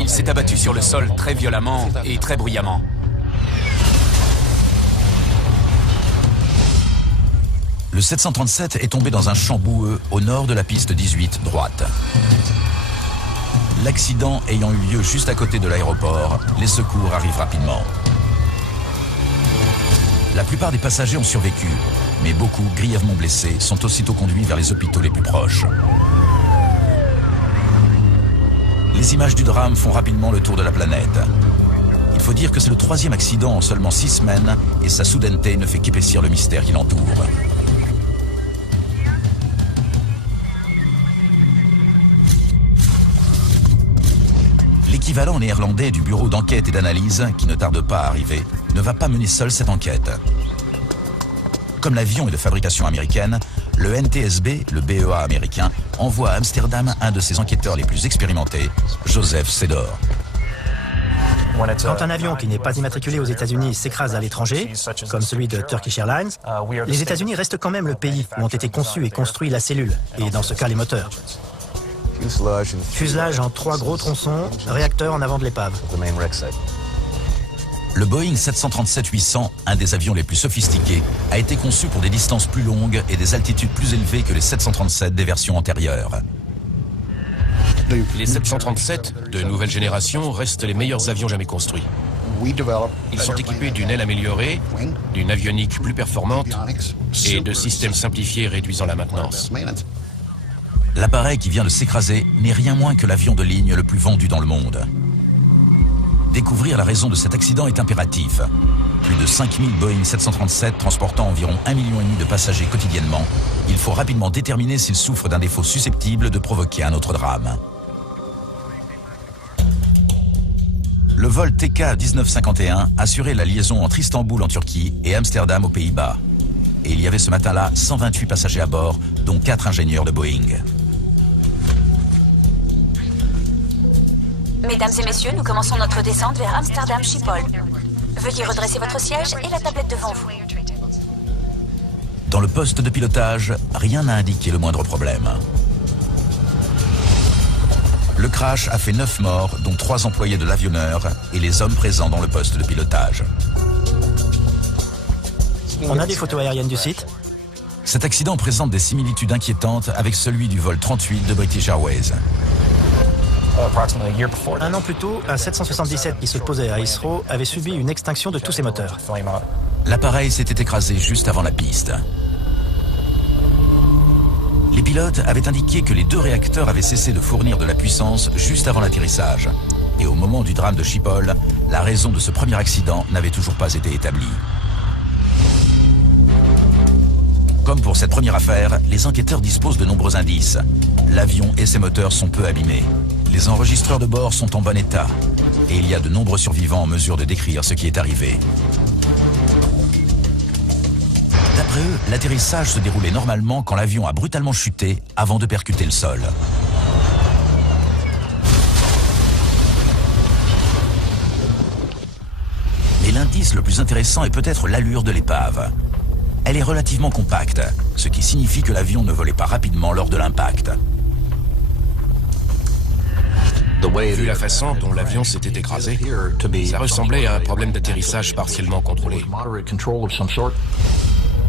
Il s'est abattu sur le sol très violemment et très bruyamment. Le 737 est tombé dans un champ boueux au nord de la piste 18 droite. L'accident ayant eu lieu juste à côté de l'aéroport, les secours arrivent rapidement. La plupart des passagers ont survécu, mais beaucoup, grièvement blessés, sont aussitôt conduits vers les hôpitaux les plus proches. Les images du drame font rapidement le tour de la planète. Il faut dire que c'est le 3e accident en seulement 6 semaines et sa soudaineté ne fait qu'épaissir le mystère qui l'entoure. L'équivalent néerlandais du bureau d'enquête et d'analyse, qui ne tarde pas à arriver, ne va pas mener seul cette enquête. Comme l'avion est de fabrication américaine, le NTSB, le BEA américain, envoie à Amsterdam un de ses enquêteurs les plus expérimentés, Joseph Sedor. Quand un avion qui n'est pas immatriculé aux États-Unis s'écrase à l'étranger, comme celui de Turkish Airlines, les États-Unis restent quand même le pays où ont été conçus et construits la cellule, et dans ce cas les moteurs. Fuselage en 3 gros tronçons, réacteur en avant de l'épave. Le Boeing 737-800, un des avions les plus sophistiqués, a été conçu pour des distances plus longues et des altitudes plus élevées que les 737 des versions antérieures. Les 737 de nouvelle génération restent les meilleurs avions jamais construits. Ils sont équipés d'une aile améliorée, d'une avionique plus performante et de systèmes simplifiés réduisant la maintenance. L'appareil qui vient de s'écraser n'est rien moins que l'avion de ligne le plus vendu dans le monde. Découvrir la raison de cet accident est impératif. Plus de 5000 Boeing 737 transportant environ 1,5 million de passagers quotidiennement, il faut rapidement déterminer s'ils souffrent d'un défaut susceptible de provoquer un autre drame. Le vol TK 1951 assurait la liaison entre Istanbul en Turquie et Amsterdam aux Pays-Bas. Et il y avait ce matin-là 128 passagers à bord, dont 4 ingénieurs de Boeing. Mesdames et messieurs, nous commençons notre descente vers Amsterdam Schiphol. Veuillez redresser votre siège et la tablette devant vous. Dans le poste de pilotage, rien n'a indiqué le moindre problème. Le crash a fait 9 morts, dont 3 employés de l'avionneur et les hommes présents dans le poste de pilotage. On a des photos aériennes du site? Cet accident présente des similitudes inquiétantes avec celui du vol 38 de British Airways. Un an plus tôt, un 777 qui se posait à Heathrow avait subi une extinction de tous ses moteurs. L'appareil s'était écrasé juste avant la piste. Les pilotes avaient indiqué que les 2 réacteurs avaient cessé de fournir de la puissance juste avant l'atterrissage. Et au moment du drame de Schiphol, la raison de ce premier accident n'avait toujours pas été établie. Comme pour cette première affaire, les enquêteurs disposent de nombreux indices. L'avion et ses moteurs sont peu abîmés. Les enregistreurs de bord sont en bon état. Et il y a de nombreux survivants en mesure de décrire ce qui est arrivé. D'après eux, l'atterrissage se déroulait normalement quand l'avion a brutalement chuté avant de percuter le sol. Mais l'indice le plus intéressant est peut-être l'allure de l'épave. Elle est relativement compacte, ce qui signifie que l'avion ne volait pas rapidement lors de l'impact. Vu la façon dont l'avion s'était écrasé, ça ressemblait à un problème d'atterrissage partiellement contrôlé.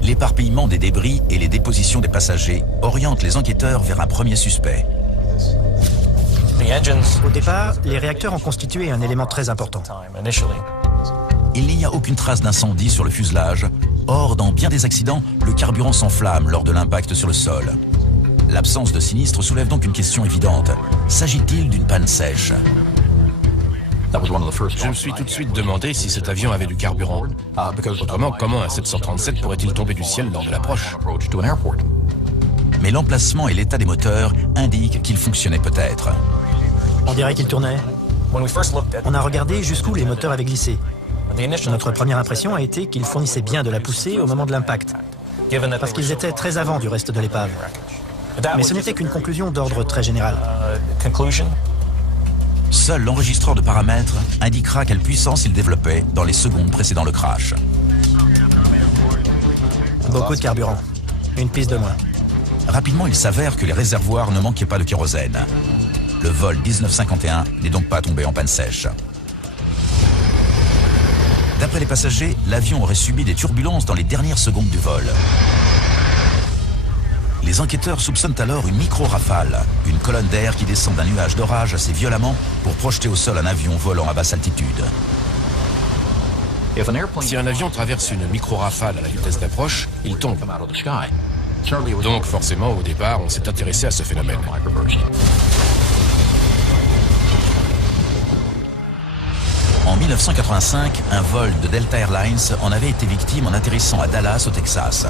L'éparpillement des débris et les dépositions des passagers orientent les enquêteurs vers un premier suspect. Au départ, les réacteurs ont constitué un élément très important. Il n'y a aucune trace d'incendie sur le fuselage. Or, dans bien des accidents, le carburant s'enflamme lors de l'impact sur le sol. L'absence de sinistre soulève donc une question évidente. S'agit-il d'une panne sèche? Je me suis tout de suite demandé si cet avion avait du carburant. Autrement, comment un 737 pourrait-il tomber du ciel lors de l'approche? Mais l'emplacement et l'état des moteurs indiquent qu'il fonctionnait peut-être. On dirait qu'il tournait. On a regardé jusqu'où les moteurs avaient glissé. Notre première impression a été qu'ils fournissaient bien de la poussée au moment de l'impact, parce qu'ils étaient très avant du reste de l'épave. Mais ce n'était qu'une conclusion d'ordre très général. Seul l'enregistreur de paramètres indiquera quelle puissance il développait dans les secondes précédant le crash. Beaucoup de carburant. Une piste de moins. Rapidement, il s'avère que les réservoirs ne manquaient pas de kérosène. Le vol 1951 n'est donc pas tombé en panne sèche. D'après les passagers, l'avion aurait subi des turbulences dans les dernières secondes du vol. Les enquêteurs soupçonnent alors une micro-rafale, une colonne d'air qui descend d'un nuage d'orage assez violemment pour projeter au sol un avion volant à basse altitude. Si un avion traverse une micro-rafale à la vitesse d'approche, il tombe. Donc forcément, au départ, on s'est intéressé à ce phénomène. En 1985, un vol de Delta Airlines en avait été victime en atterrissant à Dallas, au Texas.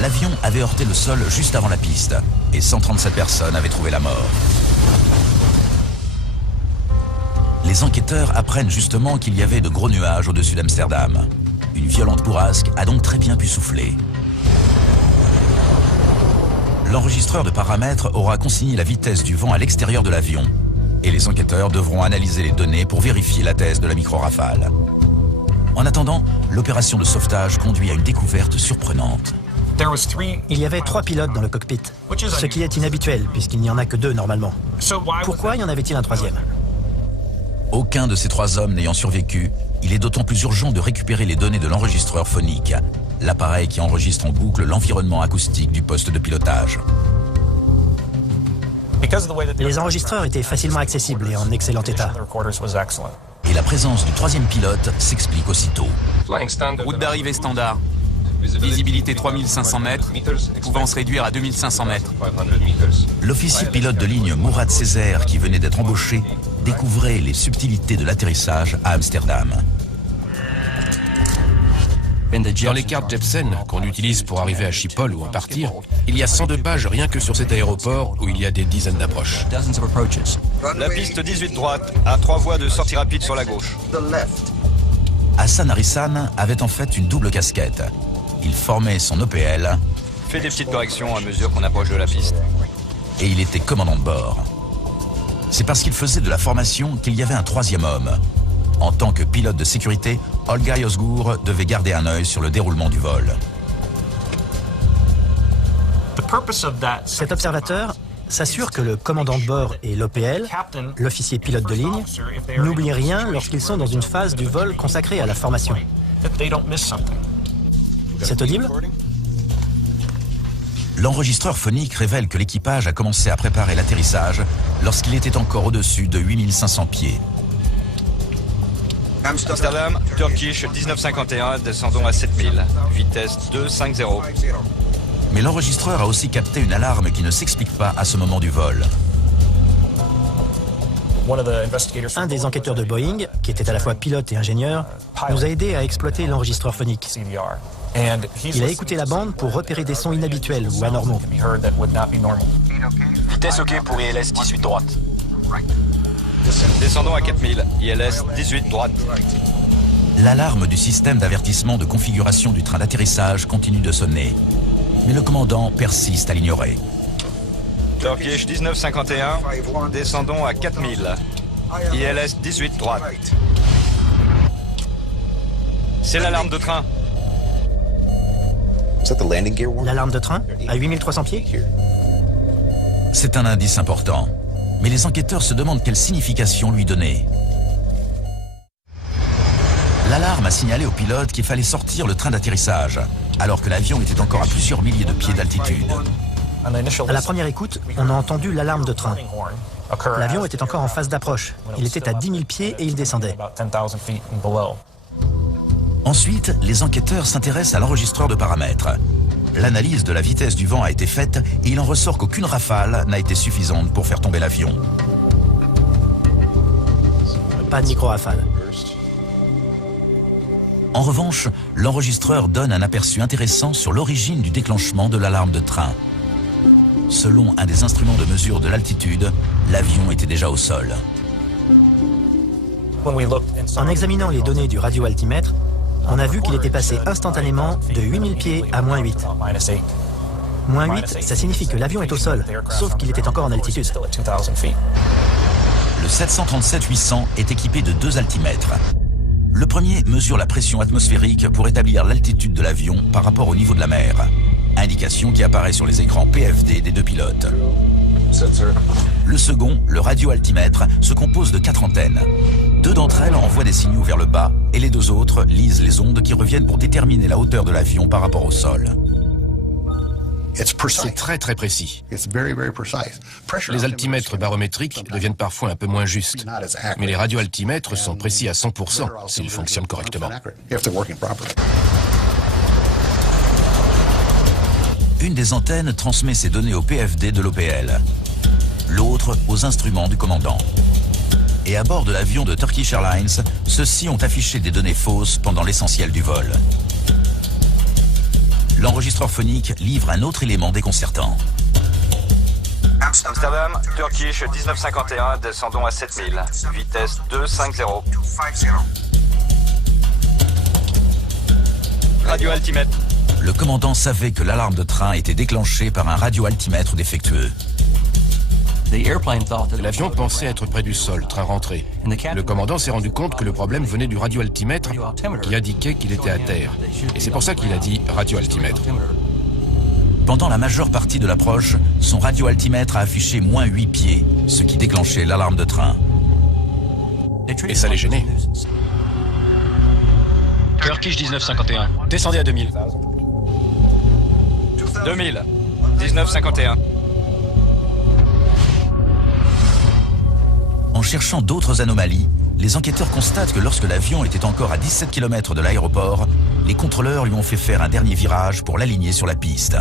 L'avion avait heurté le sol juste avant la piste et 137 personnes avaient trouvé la mort. Les enquêteurs apprennent justement qu'il y avait de gros nuages au-dessus d'Amsterdam. Une violente bourrasque a donc très bien pu souffler. L'enregistreur de paramètres aura consigné la vitesse du vent à l'extérieur de l'avion. Et les enquêteurs devront analyser les données pour vérifier la thèse de la micro-rafale. En attendant, l'opération de sauvetage conduit à une découverte surprenante. Il y avait 3 pilotes dans le cockpit, ce qui est inhabituel puisqu'il n'y en a que 2 normalement. Pourquoi y en avait-il un 3e? Aucun de ces 3 hommes n'ayant survécu, il est d'autant plus urgent de récupérer les données de l'enregistreur phonique, l'appareil qui enregistre en boucle l'environnement acoustique du poste de pilotage. Les enregistreurs étaient facilement accessibles et en excellent état. Et la présence du 3e pilote s'explique aussitôt. Route d'arrivée standard. Visibilité 3500 mètres, pouvant se réduire à 2500 mètres. L'officier pilote de ligne Mourad Césaire, qui venait d'être embauché, découvrait les subtilités de l'atterrissage à Amsterdam. Dans les cartes Jepsen qu'on utilise pour arriver à Schiphol ou en partir, il y a 102 pages rien que sur cet aéroport où il y a des dizaines d'approches. La piste 18 droite a 3 voies de sortie rapide sur la gauche. Hassan Harissan avait en fait une double casquette. Il formait son OPL. Fait des petites corrections à mesure qu'on approche de la piste. Et il était commandant de bord. C'est parce qu'il faisait de la formation qu'il y avait un 3e homme. En tant que pilote de sécurité, Olga Yozgur devait garder un œil sur le déroulement du vol. Cet observateur s'assure que le commandant de bord et l'OPL, l'officier pilote de ligne, n'oublient rien lorsqu'ils sont dans une phase du vol consacrée à la formation. C'est audible? L'enregistreur phonique révèle que l'équipage a commencé à préparer l'atterrissage lorsqu'il était encore au-dessus de 8500 pieds. Amsterdam, Turkish 1951, descendons à 7000, vitesse 250. Mais l'enregistreur a aussi capté une alarme qui ne s'explique pas à ce moment du vol. Un des enquêteurs de Boeing, qui était à la fois pilote et ingénieur, nous a aidé à exploiter l'enregistreur phonique. Il a écouté la bande pour repérer des sons inhabituels ou anormaux. Vitesse OK pour ILS 18 droite. Descendons à 4000, ILS 18 droite. L'alarme du système d'avertissement de configuration du train d'atterrissage continue de sonner. Mais le commandant persiste à l'ignorer. Turkish 1951, descendons à 4000, ILS 18 droite. C'est l'alarme de train. L'alarme de train, à 8300 pieds? C'est un indice important. Mais les enquêteurs se demandent quelle signification lui donner. L'alarme a signalé au pilote qu'il fallait sortir le train d'atterrissage, alors que l'avion était encore à plusieurs milliers de pieds d'altitude. À la première écoute, on a entendu l'alarme de train. L'avion était encore en phase d'approche. Il était à 10 000 pieds et il descendait. Ensuite, les enquêteurs s'intéressent à l'enregistreur de paramètres. L'analyse de la vitesse du vent a été faite et il en ressort qu'aucune rafale n'a été suffisante pour faire tomber l'avion. Pas de micro-rafale. En revanche, l'enregistreur donne un aperçu intéressant sur l'origine du déclenchement de l'alarme de train. Selon un des instruments de mesure de l'altitude, l'avion était déjà au sol. En examinant les données du radioaltimètre, on a vu qu'il était passé instantanément de 8000 pieds à moins 8. Moins 8, ça signifie que l'avion est au sol, sauf qu'il était encore en altitude. Le 737-800 est équipé de 2 altimètres. Le premier mesure la pression atmosphérique pour établir l'altitude de l'avion par rapport au niveau de la mer. Indication qui apparaît sur les écrans PFD des 2 pilotes. Le second, le radioaltimètre, se compose de 4 antennes. 2 d'entre elles envoient des signaux vers le bas et les 2 autres lisent les ondes qui reviennent pour déterminer la hauteur de l'avion par rapport au sol. C'est très très précis. Les altimètres barométriques deviennent parfois un peu moins justes, mais les radioaltimètres sont précis à 100% s'ils fonctionnent correctement. Une des antennes transmet ses données au PFD de l'OPL, l'autre aux instruments du commandant. Et à bord de l'avion de Turkish Airlines, ceux-ci ont affiché des données fausses pendant l'essentiel du vol. L'enregistreur phonique livre un autre élément déconcertant. Amsterdam, Turkish 1951, descendons à 7000, vitesse 250. Radio altimètre. Le commandant savait que l'alarme de train était déclenchée par un radioaltimètre défectueux. L'avion pensait être près du sol, train rentré. Le commandant s'est rendu compte que le problème venait du radioaltimètre qui indiquait qu'il était à terre. Et c'est pour ça qu'il a dit radioaltimètre. Pendant la majeure partie de l'approche, son radioaltimètre a affiché moins 8 pieds, ce qui déclenchait l'alarme de train. Et ça les gênait. Turkish 1951, descendez à 2000. 2000, 1951. En cherchant d'autres anomalies, les enquêteurs constatent que lorsque l'avion était encore à 17 km de l'aéroport, les contrôleurs lui ont fait faire un dernier virage pour l'aligner sur la piste.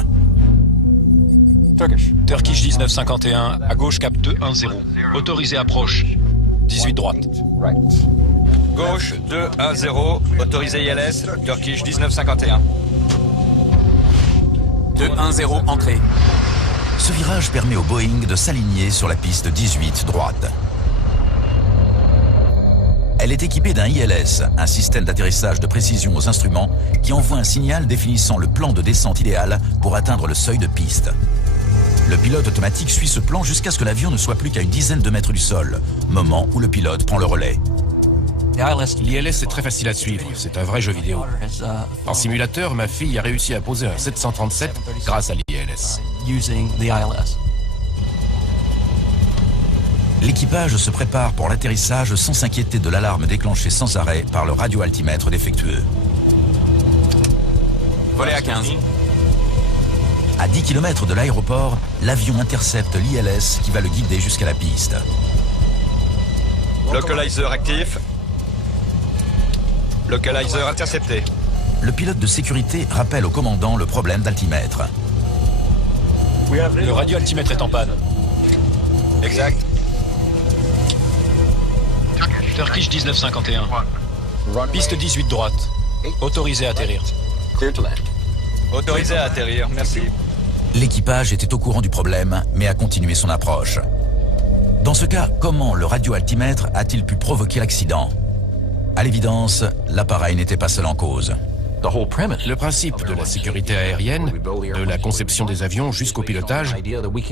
Turkish 1951, à gauche cap 210. Autorisé approche. 18 droite. Gauche 210, autorisé ILS, Turkish 1951. 210 entrée. Ce virage permet au Boeing de s'aligner sur la piste 18 droite. Elle est équipée d'un ILS, un système d'atterrissage de précision aux instruments, qui envoie un signal définissant le plan de descente idéal pour atteindre le seuil de piste. Le pilote automatique suit ce plan jusqu'à ce que l'avion ne soit plus qu'à une dizaine de mètres du sol, moment où le pilote prend le relais. L'ILS est très facile à suivre, c'est un vrai jeu vidéo. En simulateur, ma fille a réussi à poser un 737 grâce à l'ILS. L'équipage se prépare pour l'atterrissage sans s'inquiéter de l'alarme déclenchée sans arrêt par le radioaltimètre défectueux. Volet à 15. À 10 km de l'aéroport, l'avion intercepte l'ILS qui va le guider jusqu'à la piste. Localizer actif. Localizer intercepté. Le pilote de sécurité rappelle au commandant le problème d'altimètre. Le radioaltimètre est en panne. Exact. Turkish 1951. Piste 18 droite. Autorisé à atterrir. Autorisé à atterrir, merci. L'équipage était au courant du problème, mais a continué son approche. Dans ce cas, comment le radioaltimètre a-t-il pu provoquer l'accident? À l'évidence, l'appareil n'était pas seul en cause. Le principe de la sécurité aérienne, de la conception des avions jusqu'au pilotage,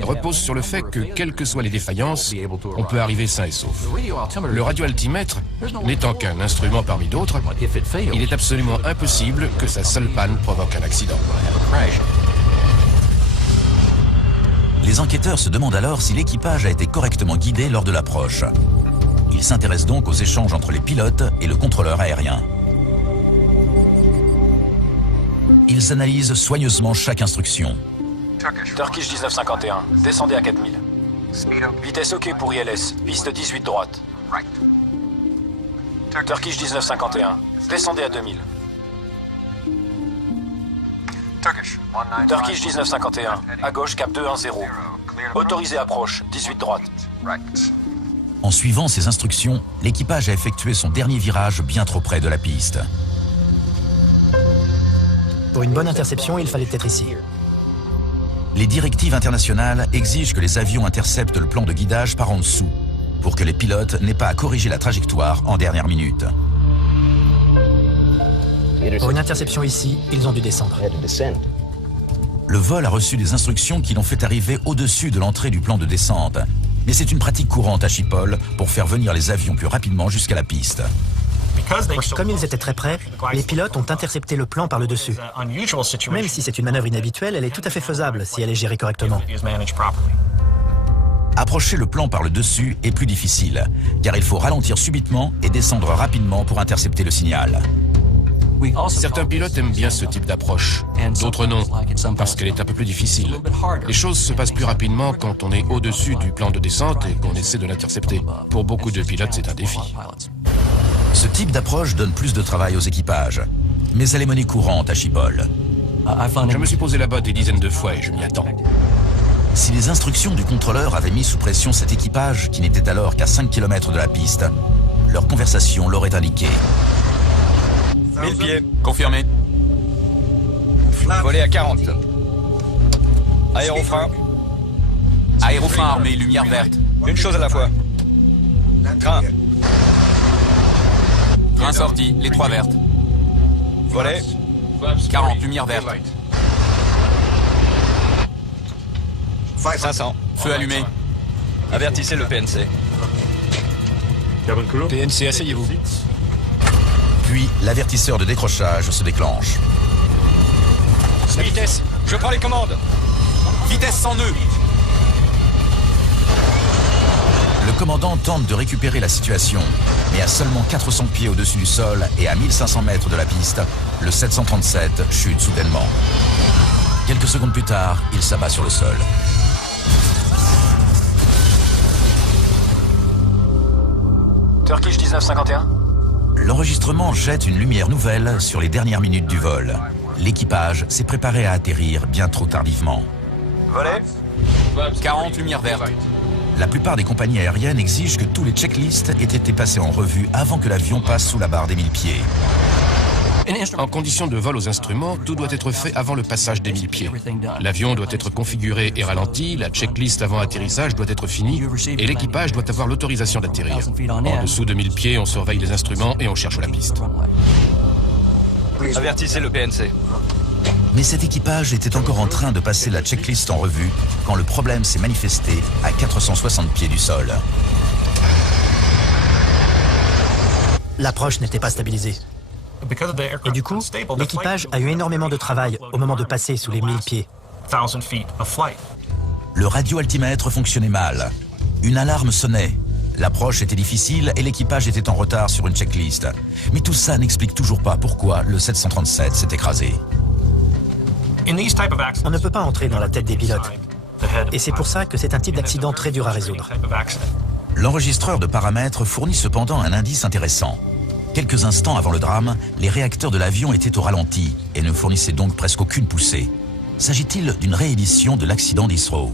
repose sur le fait que, quelles que soient les défaillances, on peut arriver sain et sauf. Le radioaltimètre, n'étant qu'un instrument parmi d'autres, il est absolument impossible que sa seule panne provoque un accident. Les enquêteurs se demandent alors si l'équipage a été correctement guidé lors de l'approche. Ils s'intéressent donc aux échanges entre les pilotes et le contrôleur aérien. Ils analysent soigneusement chaque instruction. Turkish 1951, descendez à 4000. Vitesse OK pour ILS, piste 18 droite. Turkish 1951, descendez à 2000. Turkish 1951, à gauche cap 210. Autorisé approche, 18 droite. En suivant ces instructions, l'équipage a effectué son dernier virage bien trop près de la piste. Pour une bonne interception, il fallait être ici. Les directives internationales exigent que les avions interceptent le plan de guidage par en dessous, pour que les pilotes n'aient pas à corriger la trajectoire en dernière minute. Pour une interception ici, ils ont dû descendre. Le vol a reçu des instructions qui l'ont fait arriver au-dessus de l'entrée du plan de descente. Mais c'est une pratique courante à Schiphol pour faire venir les avions plus rapidement jusqu'à la piste. Comme ils étaient très près, les pilotes ont intercepté le plan par le dessus. Même si c'est une manœuvre inhabituelle, elle est tout à fait faisable si elle est gérée correctement. Approcher le plan par le dessus est plus difficile, car il faut ralentir subitement et descendre rapidement pour intercepter le signal. Certains pilotes aiment bien ce type d'approche, d'autres non, parce qu'elle est un peu plus difficile. Les choses se passent plus rapidement quand on est au-dessus du plan de descente et qu'on essaie de l'intercepter. Pour beaucoup de pilotes, c'est un défi. Ce type d'approche donne plus de travail aux équipages, mais elle est monnaie courante à Schiphol. Je me suis posé là-bas des dizaines de fois et je m'y attends. Si les instructions du contrôleur avaient mis sous pression cet équipage, qui n'était alors qu'à 5 km de la piste, leur conversation l'aurait indiqué. 1000 pieds. Confirmé. Voler à 40. Aérofrein. Aérofrein armé, lumière verte. Une chose à la fois. Train. Train sorti, les 3 vertes. Voler. 40, lumière verte. 500. Feu allumé. Avertissez le PNC. PNC, asseyez-vous. Puis, l'avertisseur de décrochage se déclenche. Vitesse. Je prends les commandes. Vitesse 100 nœuds. Le commandant tente de récupérer la situation, mais à seulement 400 pieds au-dessus du sol et à 1500 mètres de la piste, le 737 chute soudainement. Quelques secondes plus tard, il s'abat sur le sol. Turkish 1951. L'enregistrement jette une lumière nouvelle sur les dernières minutes du vol. L'équipage s'est préparé à atterrir bien trop tardivement. Voler. 40, lumière verte. La plupart des compagnies aériennes exigent que tous les checklists aient été passés en revue avant que l'avion passe sous la barre des 1000 pieds. En condition de vol aux instruments, tout doit être fait avant le passage des 1000 pieds. L'avion doit être configuré et ralenti, la checklist avant atterrissage doit être finie et l'équipage doit avoir l'autorisation d'atterrir. En dessous de 1000 pieds, on surveille les instruments et on cherche la piste. Avertissez le PNC. Mais cet équipage était encore en train de passer la checklist en revue quand le problème s'est manifesté à 460 pieds du sol. L'approche n'était pas stabilisée. Et du coup, l'équipage a eu énormément de travail au moment de passer sous les 1000 pieds. Le radioaltimètre fonctionnait mal. Une alarme sonnait. L'approche était difficile et l'équipage était en retard sur une checklist. Mais tout ça n'explique toujours pas pourquoi le 737 s'est écrasé. On ne peut pas entrer dans la tête des pilotes. Et c'est pour ça que c'est un type d'accident très dur à résoudre. L'enregistreur de paramètres fournit cependant un indice intéressant. Quelques instants avant le drame, les réacteurs de l'avion étaient au ralenti et ne fournissaient donc presque aucune poussée. S'agit-il d'une réédition de l'accident d'Heathrow?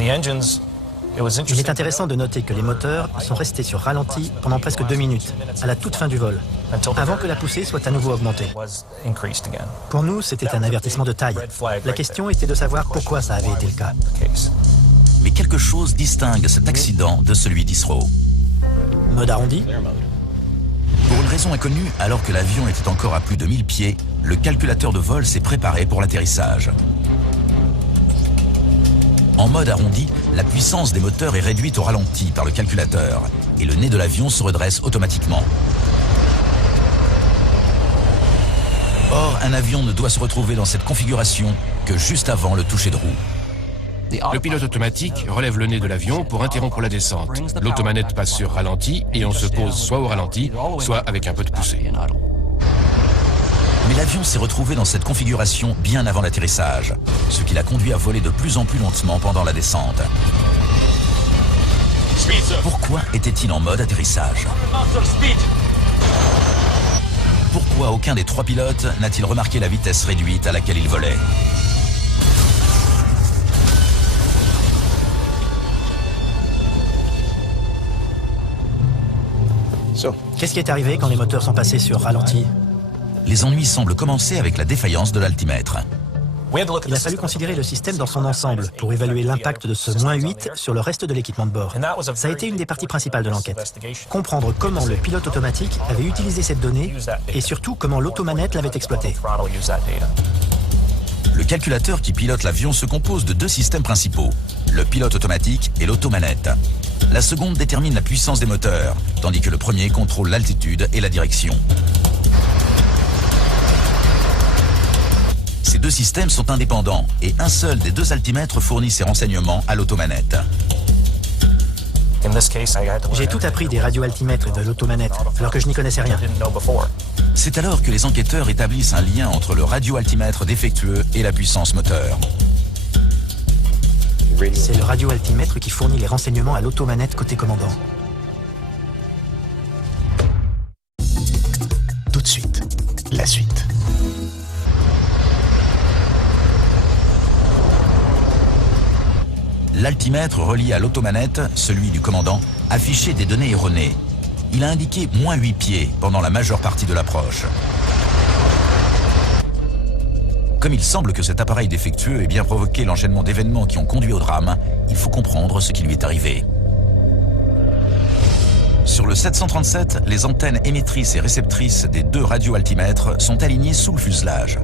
Il est intéressant de noter que les moteurs sont restés sur ralenti pendant presque 2 minutes, à la toute fin du vol, avant que la poussée soit à nouveau augmentée. Pour nous, c'était un avertissement de taille. La question était de savoir pourquoi ça avait été le cas. Mais quelque chose distingue cet accident de celui d'Heathrow. Mode arrondi? Pour une raison inconnue, alors que l'avion était encore à plus de 1000 pieds, le calculateur de vol s'est préparé pour l'atterrissage. En mode arrondi, la puissance des moteurs est réduite au ralenti par le calculateur et le nez de l'avion se redresse automatiquement. Or, un avion ne doit se retrouver dans cette configuration que juste avant le toucher de roue. Le pilote automatique relève le nez de l'avion pour interrompre la descente. L'automanette passe sur ralenti et on se pose soit au ralenti, soit avec un peu de poussée. Mais l'avion s'est retrouvé dans cette configuration bien avant l'atterrissage, ce qui l'a conduit à voler de plus en plus lentement pendant la descente. Pourquoi était-il en mode atterrissage? Pourquoi aucun des 3 pilotes n'a-t-il remarqué la vitesse réduite à laquelle il volait? Qu'est-ce qui est arrivé quand les moteurs sont passés sur ralenti? Les ennuis semblent commencer avec la défaillance de l'altimètre. Il a fallu considérer le système dans son ensemble pour évaluer l'impact de ce -8 sur le reste de l'équipement de bord. Ça a été une des parties principales de l'enquête. Comprendre comment le pilote automatique avait utilisé cette donnée et surtout comment l'automanette l'avait exploitée. Le calculateur qui pilote l'avion se compose de 2 systèmes principaux, le pilote automatique et l'automanette. La seconde détermine la puissance des moteurs, tandis que le premier contrôle l'altitude et la direction. Ces 2 systèmes sont indépendants et un seul des 2 altimètres fournit ces renseignements à l'automanette. J'ai tout appris des radioaltimètres et de l'automanette, alors que je n'y connaissais rien. C'est alors que les enquêteurs établissent un lien entre le radioaltimètre défectueux et la puissance moteur. C'est le radioaltimètre qui fournit les renseignements à l'automanette côté commandant. Tout de suite, la suite. L'altimètre relié à l'automanette, celui du commandant, affichait des données erronées. Il a indiqué moins 8 pieds pendant la majeure partie de l'approche. Comme il semble que cet appareil défectueux ait bien provoqué l'enchaînement d'événements qui ont conduit au drame, il faut comprendre ce qui lui est arrivé. Sur le 737, les antennes émettrices et réceptrices des deux radioaltimètres sont alignées sous le fuselage.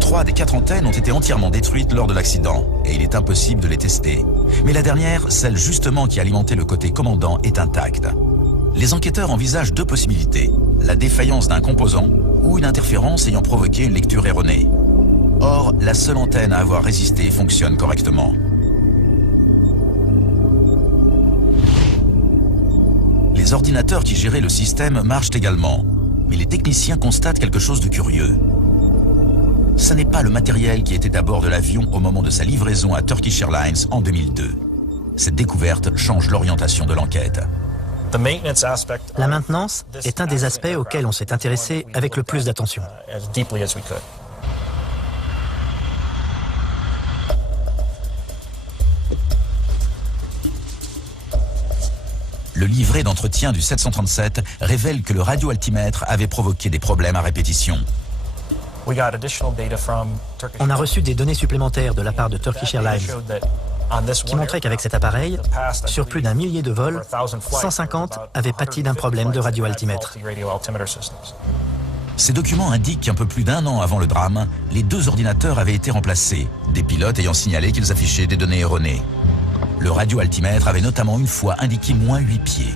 3 des 4 antennes ont été entièrement détruites lors de l'accident, et il est impossible de les tester. Mais la dernière, celle justement qui alimentait le côté commandant, est intacte. Les enquêteurs envisagent 2 possibilités, la défaillance d'un composant ou une interférence ayant provoqué une lecture erronée. Or, la seule antenne à avoir résisté fonctionne correctement. Les ordinateurs qui géraient le système marchent également, mais les techniciens constatent quelque chose de curieux. Ce n'est pas le matériel qui était à bord de l'avion au moment de sa livraison à Turkish Airlines en 2002. Cette découverte change l'orientation de l'enquête. La maintenance est un des aspects auxquels on s'est intéressé avec le plus d'attention. Le livret d'entretien du 737 révèle que le radioaltimètre avait provoqué des problèmes à répétition. On a reçu des données supplémentaires de la part de Turkish Airlines qui montraient qu'avec cet appareil, sur plus d'un millier de vols, 150 avaient pâti d'un problème de radioaltimètre. Ces documents indiquent qu'un peu plus d'1 an avant le drame, les 2 ordinateurs avaient été remplacés, des pilotes ayant signalé qu'ils affichaient des données erronées. Le radioaltimètre avait notamment une fois indiqué moins 8 pieds.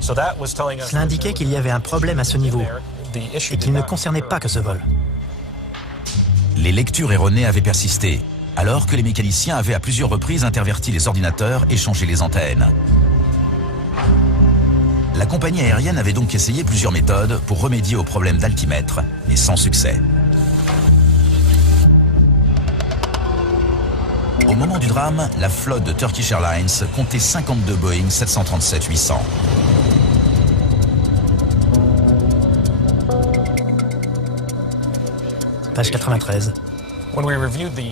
Cela indiquait qu'il y avait un problème à ce niveau et qu'il ne concernait pas que ce vol. Les lectures erronées avaient persisté, alors que les mécaniciens avaient à plusieurs reprises interverti les ordinateurs et changé les antennes. La compagnie aérienne avait donc essayé plusieurs méthodes pour remédier au problème d'altimètre, mais sans succès. Au moment du drame, la flotte de Turkish Airlines comptait 52 Boeing 737-800. Page 93.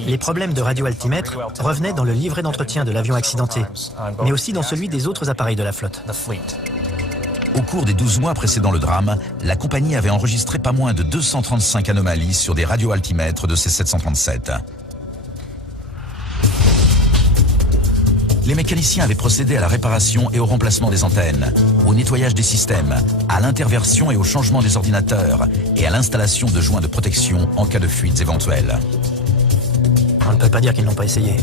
Les problèmes de radioaltimètre revenaient dans le livret d'entretien de l'avion accidenté, mais aussi dans celui des autres appareils de la flotte. Au cours des 12 mois précédant le drame, la compagnie avait enregistré pas moins de 235 anomalies sur des radioaltimètres de ces 737. Les mécaniciens avaient procédé à la réparation et au remplacement des antennes, au nettoyage des systèmes, à l'interversion et au changement des ordinateurs et à l'installation de joints de protection en cas de fuites éventuelles. On ne peut pas dire qu'ils n'ont pas essayé.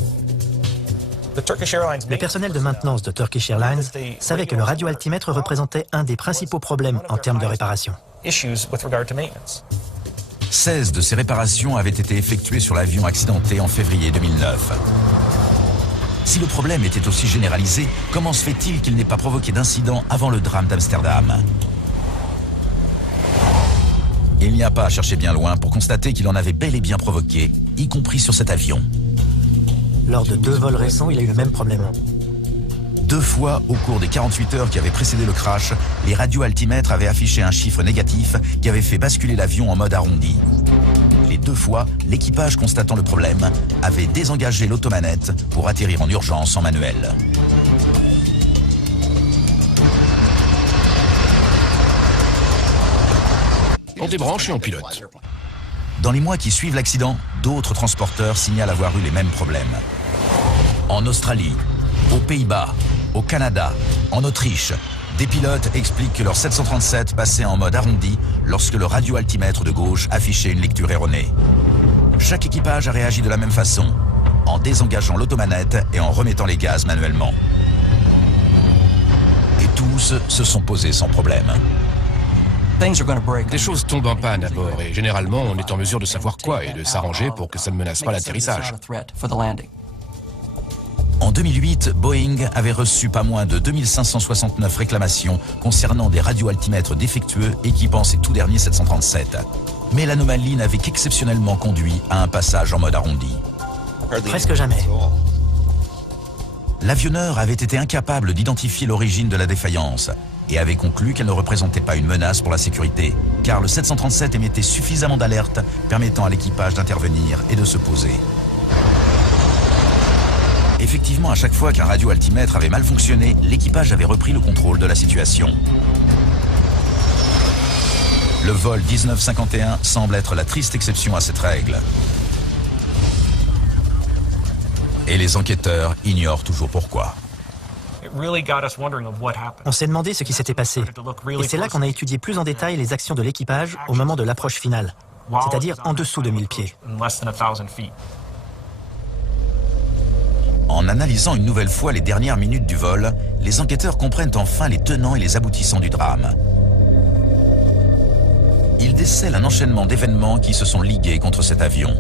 Le personnel de maintenance de Turkish Airlines savait que le radioaltimètre représentait un des principaux problèmes en termes de réparation. 16 de ces réparations avaient été effectuées sur l'avion accidenté en février 2009. Si le problème était aussi généralisé, comment se fait-il qu'il n'ait pas provoqué d'incident avant le drame d'Amsterdam? Il n'y a pas à chercher bien loin pour constater qu'il en avait bel et bien provoqué, y compris sur cet avion. Lors de 2 vols récents, il a eu le même problème. 2 fois, au cours des 48 heures qui avaient précédé le crash, les radioaltimètres avaient affiché un chiffre négatif qui avait fait basculer l'avion en mode arrondi. Les 2 fois, l'équipage constatant le problème avait désengagé l'automanette pour atterrir en urgence en manuel. On débranche et on pilote. Dans les mois qui suivent l'accident, d'autres transporteurs signalent avoir eu les mêmes problèmes. En Australie, aux Pays-Bas, au Canada, en Autriche, des pilotes expliquent que leur 737 passait en mode arrondi lorsque le radioaltimètre de gauche affichait une lecture erronée. Chaque équipage a réagi de la même façon, en désengageant l'automanette et en remettant les gaz manuellement. Et tous se sont posés sans problème. Des choses tombent en panne à bord et généralement on est en mesure de savoir quoi et de s'arranger pour que ça ne menace pas l'atterrissage. 2008, Boeing avait reçu pas moins de 2569 réclamations concernant des radioaltimètres défectueux équipant ses tout derniers 737. Mais l'anomalie n'avait qu'exceptionnellement conduit à un passage en mode arrondi. Presque jamais. L'avionneur avait été incapable d'identifier l'origine de la défaillance et avait conclu qu'elle ne représentait pas une menace pour la sécurité, car le 737 émettait suffisamment d'alertes permettant à l'équipage d'intervenir et de se poser. Effectivement, à chaque fois qu'un radioaltimètre avait mal fonctionné, l'équipage avait repris le contrôle de la situation. Le vol 1951 semble être la triste exception à cette règle. Et les enquêteurs ignorent toujours pourquoi. On s'est demandé ce qui s'était passé. Et c'est là qu'on a étudié plus en détail les actions de l'équipage au moment de l'approche finale, c'est-à-dire en dessous de 1000 pieds. En analysant une nouvelle fois les dernières minutes du vol, les enquêteurs comprennent enfin les tenants et les aboutissants du drame. Ils décèlent un enchaînement d'événements qui se sont ligués contre cet avion.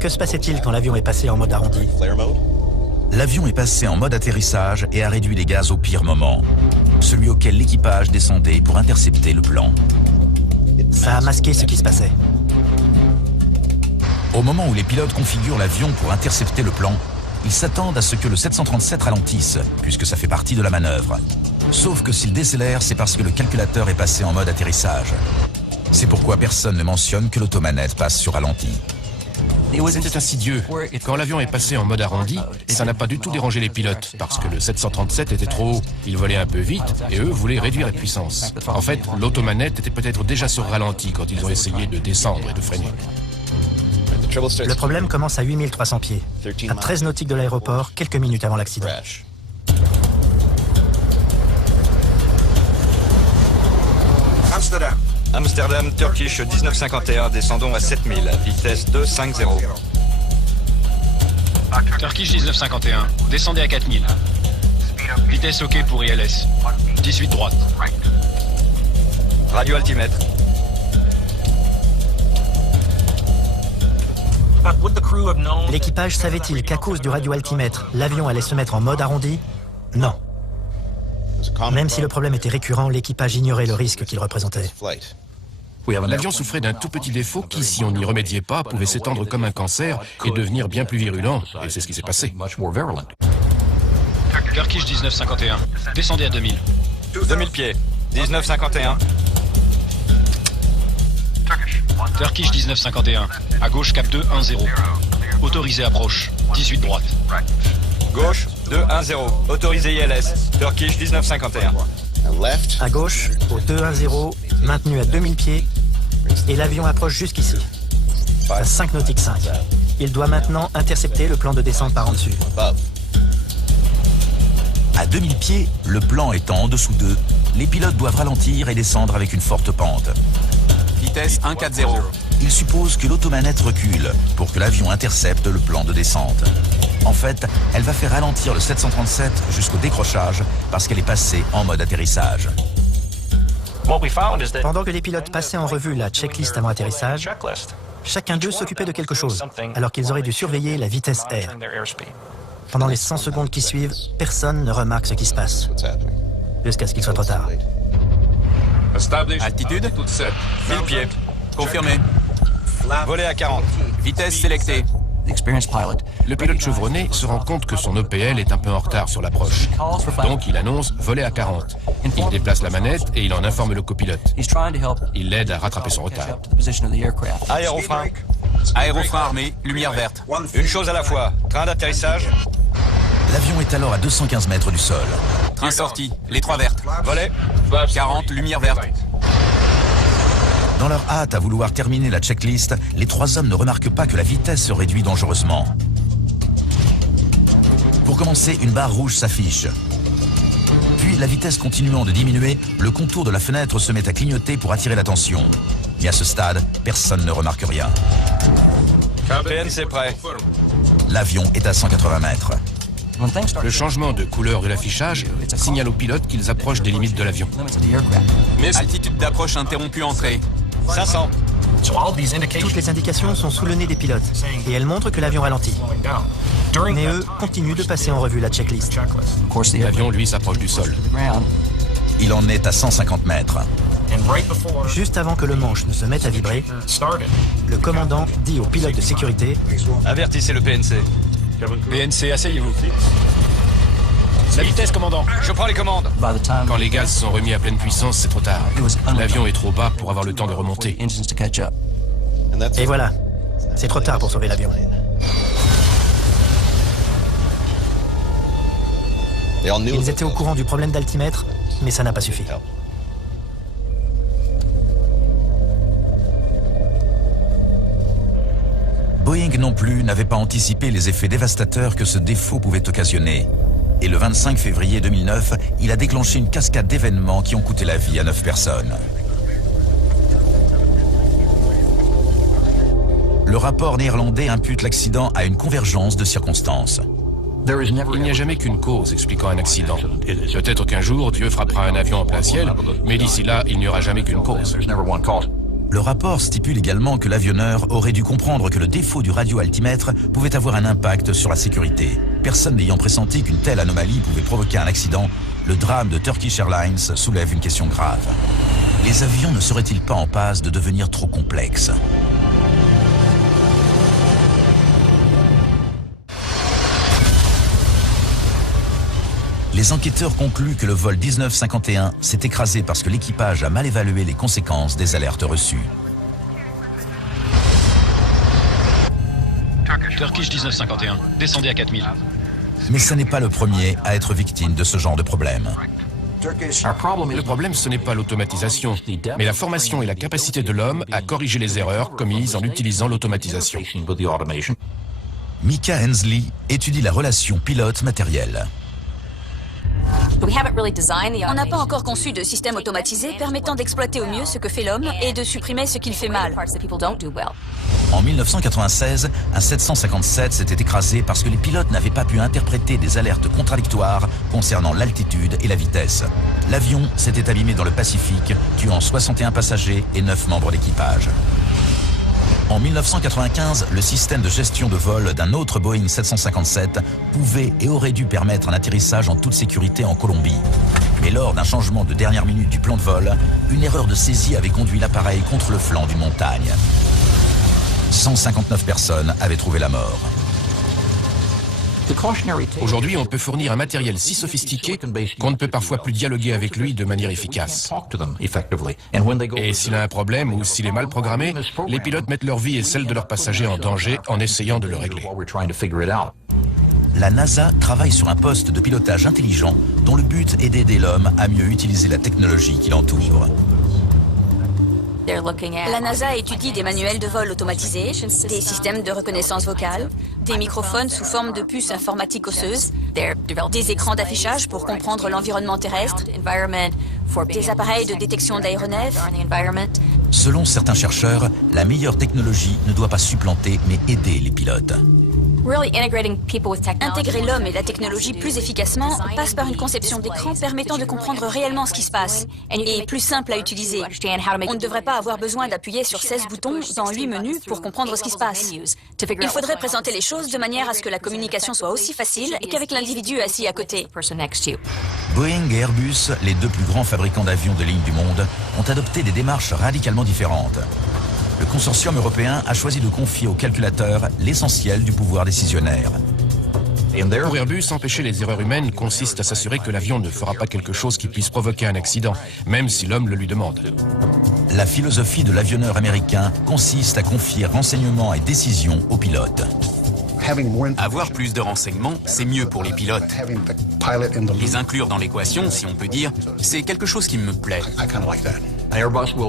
Que se passait-il quand l'avion est passé en mode arrondi? L'avion est passé en mode atterrissage et a réduit les gaz au pire moment, celui auquel l'équipage descendait pour intercepter le plan. Ça a masqué ce qui se passait. Au moment où les pilotes configurent l'avion pour intercepter le plan, ils s'attendent à ce que le 737 ralentisse, puisque ça fait partie de la manœuvre. Sauf que s'il décélère, c'est parce que le calculateur est passé en mode atterrissage. C'est pourquoi personne ne mentionne que l'automanette passe sur ralenti. C'était insidieux. Quand l'avion est passé en mode arrondi, ça n'a pas du tout dérangé les pilotes, parce que le 737 était trop haut. Ils volaient un peu vite, et eux voulaient réduire la puissance. En fait, l'automanette était peut-être déjà sur ralenti quand ils ont essayé de descendre et de freiner. Le problème commence à 8300 pieds, à 13 nautiques de l'aéroport, quelques minutes avant l'accident. Amsterdam, Turkish 1951, descendons à 7000, vitesse 250. Turkish 1951, descendez à 4000. Vitesse OK pour ILS, 18 droite. Radio altimètre. L'équipage savait-il qu'à cause du radioaltimètre, l'avion allait se mettre en mode arrondi? Non. Même si le problème était récurrent, l'équipage ignorait le risque qu'il représentait. L'avion souffrait d'un tout petit défaut qui, si on n'y remédiait pas, pouvait s'étendre comme un cancer et devenir bien plus virulent. Et c'est ce qui s'est passé. Turkish 1951, descendez à 2000. 2000 pieds, 1951. Turkish 1951, à gauche cap 210. Autorisé approche, 18 droite. Gauche, 210, autorisé ILS. Turkish 1951. À gauche, au 210, maintenu à 2000 pieds, et l'avion approche jusqu'ici, à 5 nautiques 5. Il doit maintenant intercepter le plan de descente par en dessus. À 2000 pieds, le plan étant en dessous d'eux, les pilotes doivent ralentir et descendre avec une forte pente. Vitesse 140. Ils supposent que l'automanette recule pour que l'avion intercepte le plan de descente. En fait, elle va faire ralentir le 737 jusqu'au décrochage parce qu'elle est passée en mode atterrissage. Pendant que les pilotes passaient en revue la checklist avant atterrissage, chacun d'eux s'occupait de quelque chose, alors qu'ils auraient dû surveiller la vitesse air. Pendant les 100 secondes qui suivent, personne ne remarque ce qui se passe, jusqu'à ce qu'il soit trop tard. Altitude 1000 pieds. Confirmé. Voler à 40. Vitesse sélectée. Le pilote chevronné se rend compte que son OPL est un peu en retard sur l'approche. Donc il annonce voler à 40. Il déplace la manette et il en informe le copilote. Il l'aide à rattraper son retard. Aérofrein. Aérofrein armé, lumière verte. Une chose à la fois. Train d'atterrissage. L'avion est alors à 215 mètres du sol. Train sorti, les 3 vertes. Volet. 40, lumière verte. Dans leur hâte à vouloir terminer la checklist, les 3 hommes ne remarquent pas que la vitesse se réduit dangereusement. Pour commencer, une barre rouge s'affiche. Puis, la vitesse continuant de diminuer, le contour de la fenêtre se met à clignoter pour attirer l'attention. Mais à ce stade, personne ne remarque rien. PNC prêt. L'avion est à 180 mètres. Le changement de couleur de l'affichage signale aux pilotes qu'ils approchent des limites de l'avion. Altitude d'approche interrompue entrée. 500. Toutes les indications sont sous le nez des pilotes et elles montrent que l'avion ralentit. Mais eux continuent de passer en revue la checklist. L'avion, lui, s'approche du sol. Il en est à 150 mètres. Juste avant que le manche ne se mette à vibrer, le commandant dit au pilote de sécurité « Avertissez le PNC. » PNC, asseyez-vous. La vitesse, commandant. Je prends les commandes. Quand les gaz sont remis à pleine puissance, c'est trop tard. L'avion est trop bas pour avoir le temps de remonter. Et voilà, c'est trop tard pour sauver l'avion. Ils étaient au courant du problème d'altimètre, mais ça n'a pas suffi. Boeing non plus n'avait pas anticipé les effets dévastateurs que ce défaut pouvait occasionner. Et le 25 février 2009, il a déclenché une cascade d'événements qui ont coûté la vie à 9 personnes. Le rapport néerlandais impute l'accident à une convergence de circonstances. Il n'y a jamais qu'une cause expliquant un accident. Peut-être qu'un jour, Dieu frappera un avion en plein ciel, mais d'ici là, il n'y aura jamais qu'une cause. Le rapport stipule également que l'avionneur aurait dû comprendre que le défaut du radioaltimètre pouvait avoir un impact sur la sécurité. Personne n'ayant pressenti qu'une telle anomalie pouvait provoquer un accident, le drame de Turkish Airlines soulève une question grave. Les avions ne seraient-ils pas en passe de devenir trop complexes ? Les enquêteurs concluent que le vol 1951 s'est écrasé parce que l'équipage a mal évalué les conséquences des alertes reçues. Turkish 1951, descendez à 4000. Mais ce n'est pas le premier à être victime de ce genre de problème. Le problème, ce n'est pas l'automatisation, mais la formation et la capacité de l'homme à corriger les erreurs commises en utilisant l'automatisation. Mika Hensley étudie la relation pilote-matériel. On n'a pas encore conçu de système automatisé permettant d'exploiter au mieux ce que fait l'homme et de supprimer ce qu'il fait mal. En 1996, un 757 s'était écrasé parce que les pilotes n'avaient pas pu interpréter des alertes contradictoires concernant l'altitude et la vitesse. L'avion s'était abîmé dans le Pacifique, tuant 61 passagers et 9 membres d'équipage. En 1995, le système de gestion de vol d'un autre Boeing 757 pouvait et aurait dû permettre un atterrissage en toute sécurité en Colombie. Mais lors d'un changement de dernière minute du plan de vol, une erreur de saisie avait conduit l'appareil contre le flanc d'une montagne. 159 personnes avaient trouvé la mort. Aujourd'hui, on peut fournir un matériel si sophistiqué qu'on ne peut parfois plus dialoguer avec lui de manière efficace. Et s'il a un problème ou s'il est mal programmé, les pilotes mettent leur vie et celle de leurs passagers en danger en essayant de le régler. La NASA travaille sur un poste de pilotage intelligent dont le but est d'aider l'homme à mieux utiliser la technologie qui l'entoure. La NASA étudie des manuels de vol automatisés, des systèmes de reconnaissance vocale, des microphones sous forme de puces informatiques osseuses, des écrans d'affichage pour comprendre l'environnement terrestre, des appareils de détection d'aéronefs. Selon certains chercheurs, la meilleure technologie ne doit pas supplanter mais aider les pilotes. Intégrer l'homme et la technologie plus efficacement passe par une conception d'écran permettant de comprendre réellement ce qui se passe et plus simple à utiliser. On ne devrait pas avoir besoin d'appuyer sur 16 boutons dans 8 menus pour comprendre ce qui se passe. Il faudrait présenter les choses de manière à ce que la communication soit aussi facile qu'avec l'individu assis à côté. Boeing et Airbus, les deux plus grands fabricants d'avions de ligne du monde, ont adopté des démarches radicalement différentes. Le consortium européen a choisi de confier au calculateur l'essentiel du pouvoir décisionnaire. Pour Airbus, empêcher les erreurs humaines consiste à s'assurer que l'avion ne fera pas quelque chose qui puisse provoquer un accident, même si l'homme le lui demande. La philosophie de l'avionneur américain consiste à confier renseignements et décisions aux pilotes. Avoir plus de renseignements, c'est mieux pour les pilotes. Les inclure dans l'équation, si on peut dire, c'est quelque chose qui me plaît.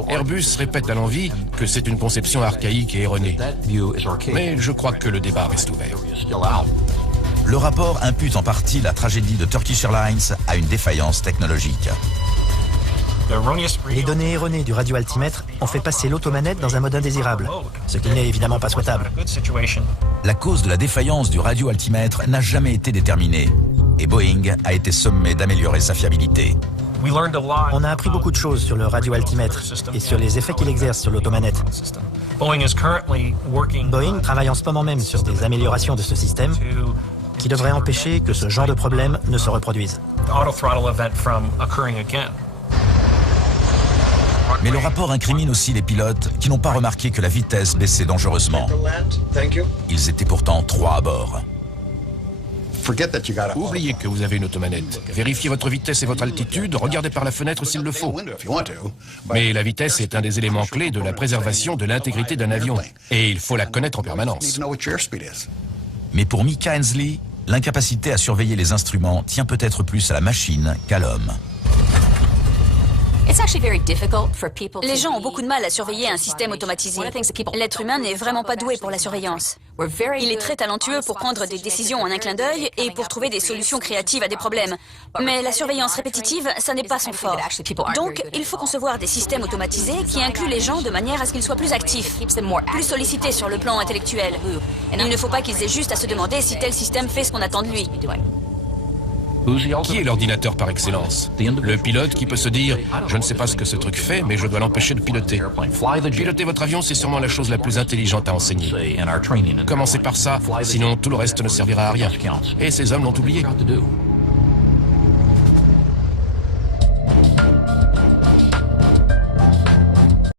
Airbus répète à l'envi que c'est une conception archaïque et erronée. Mais je crois que le débat reste ouvert. Le rapport impute en partie la tragédie de Turkish Airlines à une défaillance technologique. Les données erronées du radioaltimètre ont fait passer l'automanette dans un mode indésirable, ce qui n'est évidemment pas souhaitable. La cause de la défaillance du radioaltimètre n'a jamais été déterminée et Boeing a été sommé d'améliorer sa fiabilité. On a appris beaucoup de choses sur le radioaltimètre et sur les effets qu'il exerce sur l'automanette. Boeing travaille en ce moment même sur des améliorations de ce système qui devraient empêcher que ce genre de problème ne se reproduise. Mais le rapport incrimine aussi les pilotes qui n'ont pas remarqué que la vitesse baissait dangereusement. Ils étaient pourtant 3 à bord. Oubliez que vous avez une automanette. Vérifiez votre vitesse et votre altitude, regardez par la fenêtre s'il le faut. Mais la vitesse est un des éléments clés de la préservation de l'intégrité d'un avion. Et il faut la connaître en permanence. Mais pour Micah Hensley, l'incapacité à surveiller les instruments tient peut-être plus à la machine qu'à l'homme. Les gens ont beaucoup de mal à surveiller un système automatisé. L'être humain n'est vraiment pas doué pour la surveillance. Il est très talentueux pour prendre des décisions en un clin d'œil et pour trouver des solutions créatives à des problèmes. Mais la surveillance répétitive, ça n'est pas son fort. Donc, il faut concevoir des systèmes automatisés qui incluent les gens de manière à ce qu'ils soient plus actifs, plus sollicités sur le plan intellectuel. Il ne faut pas qu'ils aient juste à se demander si tel système fait ce qu'on attend de lui. Qui est l'ordinateur par excellence? Le pilote qui peut se dire « Je ne sais pas ce que ce truc fait, mais je dois l'empêcher de piloter ». Piloter votre avion, c'est sûrement la chose la plus intelligente à enseigner. Commencez par ça, sinon tout le reste ne servira à rien. Et ces hommes l'ont oublié.